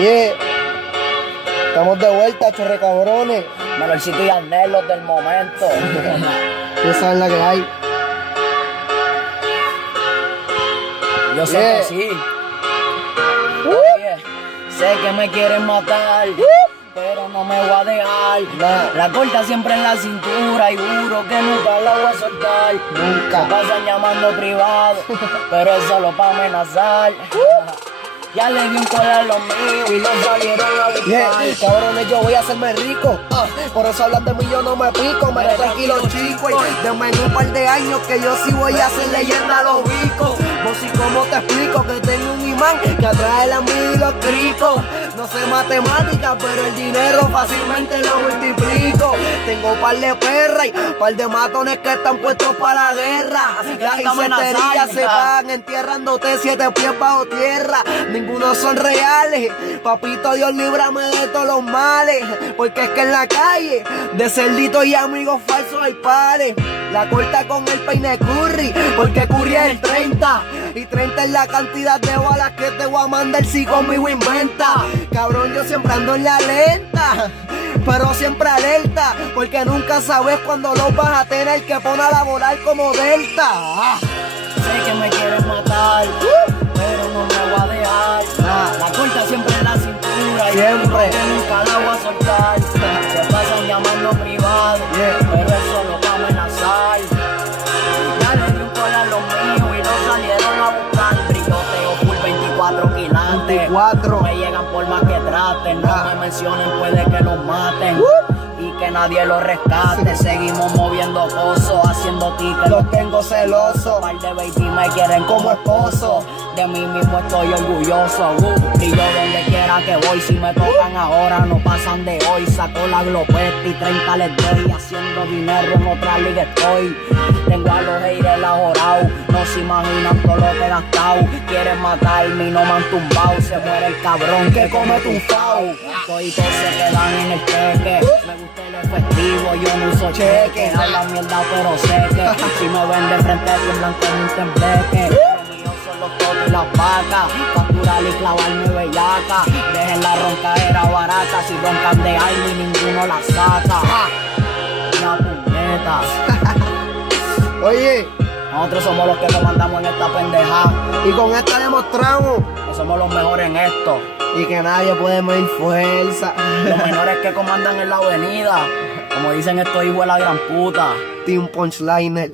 Yeah. Estamos de vuelta, chorre cabrones. Melorcito y Anhelos del momento. Esa es la que hay. Yo sé que sí. Oye, sé que me quieren matar, pero no me voy a dejar. Nah. La corta siempre en la cintura y juro que nunca la voy a soltar. Nunca. Me pasan llamando privado, pero es solo para amenazar. Ya le di un call a los míos y los salieron a buscar. Yeah. Cabrones, yo voy a hacerme rico. Por eso hablan de mí, yo no me pico. Me tranquilo, chicos. Denme un par de años que yo sí voy a hacer leyenda a los bicos. Vos y cómo te explico que tengo un imán que atrae la envidia y los cricos. No sé matemáticas, pero el dinero fácilmente lo multiplico. Tengo par de perras y par de matones que están puestos para la guerra. Las incenterías se van entierrándote 7 pies bajo tierra. Ninguno son reales. Papito Dios, líbrame de todos los males. Porque es que en la calle de cerditos y amigos falsos hay pares. La corta con el peine Curry, porque Curry es el 30. Y 30 es la cantidad de balas que te voy a mandar si conmigo inventa. Cabrón, yo siempre ando en la lenta, pero siempre alerta, porque nunca sabes cuándo los vas a tener que poner a volar como Delta. Sé que me quieren matar, pero no me voy a dejar. La corta siempre en la cintura y Siempre. juro que nunca la voy a soltar. Se pasan llamando privado, pero es solo para amenazar. Ya le di un call a los míos y no salieron a buscar. Brilloteo full 24 quilantes. 24. No me llegan por más que traten. No me mencionen, puede que los maten. Y que nadie los rescate. Seguimos moviendo cosas, haciendo tickets. Los tengo celosos. Par de baby me quieren como esposo. De mí mismo estoy orgulloso. Brillo donde quiera que voy. Si me tocan ahora, no pasan de hoy. Saco la glopeta y 30 les doy. Haciendo dinero en otra liga estoy. Tengo a los haters ajorados. No se imaginan todo lo que he gastado. Quieren matarme y no me han tumbado. Se muere el cabrón que come tu fao. Toditos se quedan en el teque. Me gusta el efectivo, yo no uso cheque. Hablan mierda pero sé que si me ven de frente tiemblan como un tembleque. Lo mío son los toros y las vacas. Facturar y clavarme bellaca. Dejen la roncaera barata. Si roncan de algo y ninguno la saca. Una puñeta. Oye, Nosotros somos los que comandamos en esta pendejada. y con esta demostramos Que somos los mejores en esto. y que nadie puede medir fuerza. Los menores que comandan en la avenida. Como dicen estos hijos de la gran puta. Team Punchliner.